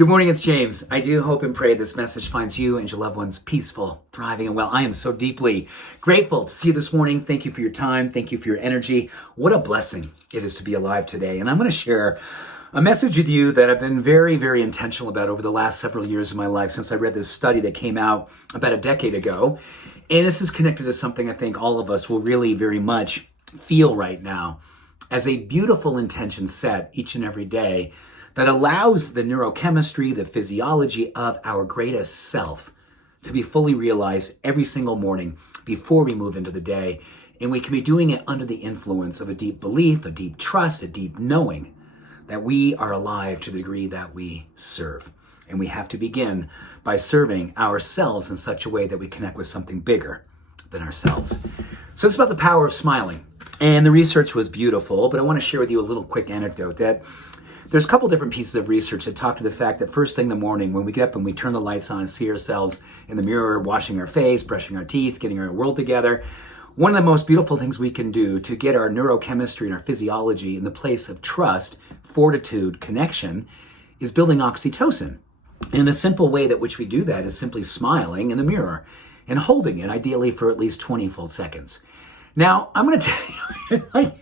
Good morning, it's James. I do hope and pray this message finds you and your loved ones peaceful, thriving, and well. I am so deeply grateful to see you this morning. Thank you for your time. Thank you for your energy. What a blessing it is to be alive today. And I'm going to share a message with you that I've been very, very intentional about over the last several years of my life since I read this study that came out about a decade ago. And this is connected to something I think all of us will really very much feel right now as a beautiful intention set each and every day that allows the neurochemistry, the physiology of our greatest self to be fully realized every single morning before we move into the day. And we can be doing it under the influence of a deep belief, a deep trust, a deep knowing that we are alive to the degree that we serve. And we have to begin by serving ourselves in such a way that we connect with something bigger than ourselves. So it's about the power of smiling. And the research was beautiful, but I want to share with you a little quick anecdote that there's a couple different pieces of research that talk to the fact that first thing in the morning, when we get up and we turn the lights on and see ourselves in the mirror, washing our face, brushing our teeth, getting our world together, one of the most beautiful things we can do to get our neurochemistry and our physiology in the place of trust, fortitude, connection, is building oxytocin. And the simple way that which we do that is simply smiling in the mirror and holding it, ideally for at least 20 full seconds. Now, I'm going to tell you,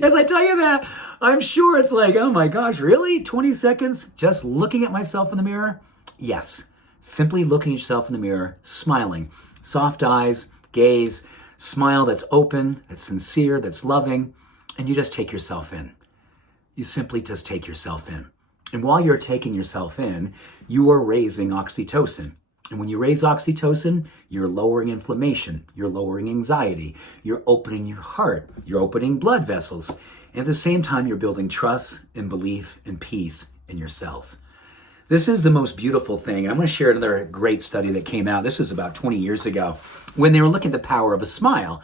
as I tell you that, I'm sure it's like, oh my gosh, really? 20 seconds just looking at myself in the mirror? Yes. Simply looking at yourself in the mirror, smiling. Soft eyes, gaze, smile that's open, that's sincere, that's loving, and you just take yourself in. You simply just take yourself in. And while you're taking yourself in, you are raising oxytocin. And when you raise oxytocin, you're lowering inflammation, you're lowering anxiety, you're opening your heart, you're opening blood vessels. And at the same time, you're building trust and belief and peace in yourselves. This is the most beautiful thing. I'm going to share another great study that came out. This was about 20 years ago when they were looking at the power of a smile.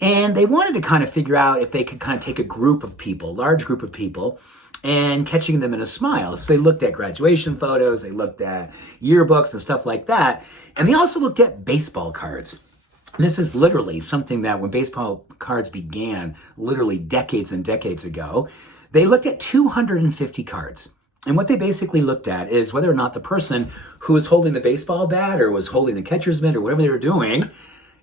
And they wanted to kind of figure out if they could kind of take a group of people, large group of people, and catching them in a smile. So they looked at graduation photos, they looked at yearbooks and stuff like that. And they also looked at baseball cards. And this is literally something that when baseball cards began, literally decades and decades ago, they looked at 250 cards. And what they basically looked at is whether or not the person who was holding the baseball bat or was holding the catcher's mitt or whatever they were doing,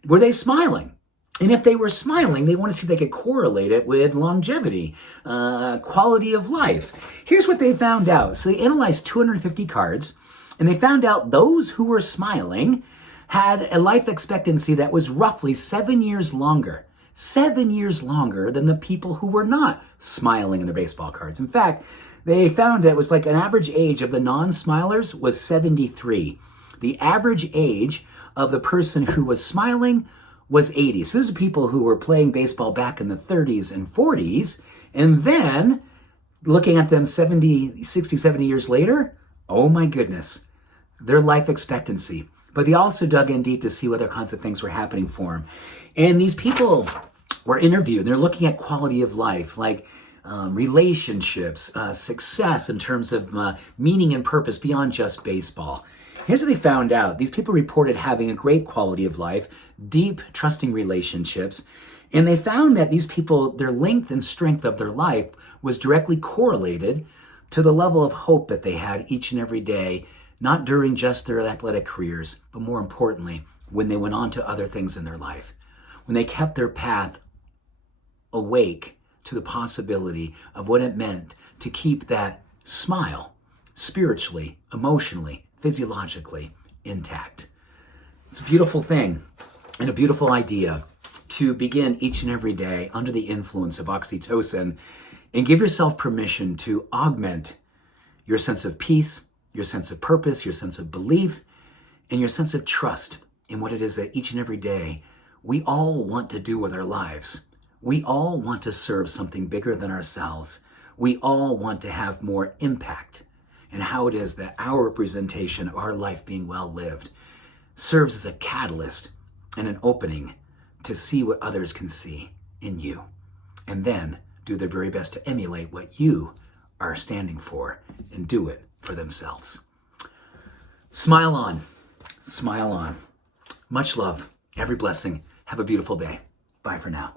were they smiling? And if they were smiling, they want to see if they could correlate it with longevity, quality of life. Here's what they found out. So they analyzed 250 cards, and they found out those who were smiling had a life expectancy that was roughly 7 years longer. 7 years longer than the people who were not smiling in their baseball cards. In fact, they found that it was like an average age of the non-smilers was 73. The average age of the person who was smiling was 80. So those are people who were playing baseball back in the 30s and 40s. And then looking at them 60, 70 years later, oh my goodness, their life expectancy. But they also dug in deep to see what other kinds of things were happening for them. And these people were interviewed. They're looking at quality of life, like relationships, success in terms of meaning and purpose beyond just baseball. Here's what they found out. These people reported having a great quality of life, deep, trusting relationships, and they found that these people, their length and strength of their life was directly correlated to the level of hope that they had each and every day, not during just their athletic careers, but more importantly, when they went on to other things in their life, when they kept their path awake to the possibility of what it meant to keep that smile spiritually, emotionally, physiologically intact. It's a beautiful thing and a beautiful idea to begin each and every day under the influence of oxytocin and give yourself permission to augment your sense of peace, your sense of purpose, your sense of belief, and your sense of trust in what it is that each and every day we all want to do with our lives. We all want to serve something bigger than ourselves. We all want to have more impact. And how it is that our representation of our life being well lived serves as a catalyst and an opening to see what others can see in you. And then do their very best to emulate what you are standing for and do it for themselves. Smile on. Smile on. Much love. Every blessing. Have a beautiful day. Bye for now.